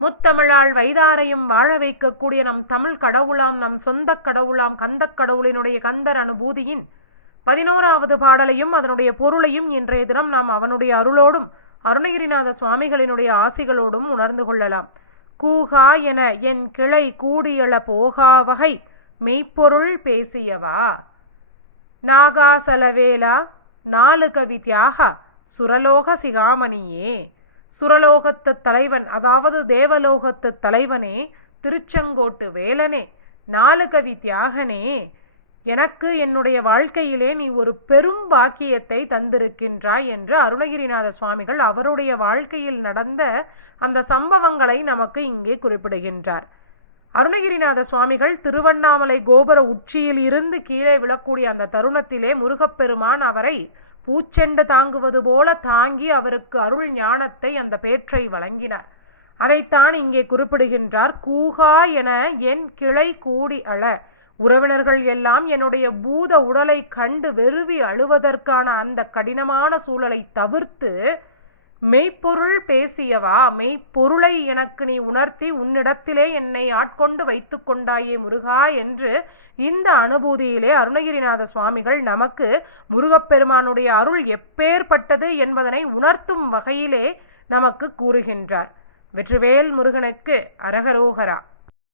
முத்தமிழால் வைதாரையும் வாழ வைக்கக்கூடிய நம் தமிழ் கடவுளாம், நம் சொந்த கடவுளாம் கந்தக் கடவுளினுடைய கந்தர் அனுபூதியின் 11வது பாடலையும் அதனுடைய பொருளையும் இன்றைய தினம் நாம் அவனுடைய அருளோடும் அருணகிரிநாத சுவாமிகளினுடைய ஆசிகளோடும் உணர்ந்து கொள்ளலாம். கூகா என என் கிளை கூடியள போகா வகை மெய்ப்பொருள் பேசியவா. நாகாசலவேலா நாலு கவி தியாக சுரலோக சிகாமணியே. சுரலோகத்து தலைவன், அதாவது தேவலோகத்து தலைவனே, திருச்செங்கோட்டு வேலனே, நாலு கவி தியாகனே, எனக்கு என்னுடைய வாழ்க்கையிலே நீ ஒரு பெரும் பாக்கியத்தை தந்திருக்கின்றாய் என்று அருணகிரிநாத சுவாமிகள் அவருடைய வாழ்க்கையில் நடந்த அந்த சம்பவங்களை நமக்கு இங்கே குறிப்பிடுகின்றார். அருணகிரிநாத சுவாமிகள் திருவண்ணாமலை கோபுர உச்சியில் இருந்து கீழே விழக்கூடிய அந்த தருணத்திலே முருகப்பெருமான் அவரை பூச்செண்டு தாங்குவது போல தாங்கி அவருக்கு அருள் ஞானத்தை, அந்த பேற்றை வழங்கினார். அதைத்தான் இங்கே குறிப்பிடுகின்றார். கூகா என என் கிளை கூடி அழ. உறவினர்கள் எல்லாம் என்னுடைய பூத உடலை கண்டு வெறுவி அழுவதற்கான அந்த கடினமான சூழலை தவிர்த்து மெய்ப்பொருள் பேசியவா, மெய்ப்பொருளை எனக்கு நீ உணர்த்தி உன்னிடத்திலே என்னை ஆட்கொண்டு வைத்து கொண்டாயே முருகா என்று இந்த அனுபூதியிலே அருணகிரிநாத சுவாமிகள் நமக்கு முருகப்பெருமானுடைய அருள் எப்பேற்பட்டது என்பதனை உணர்த்தும் வகையிலே நமக்கு கூறுகின்றார். வெற்றிவேல் முருகனுக்கு அரகரோகரா.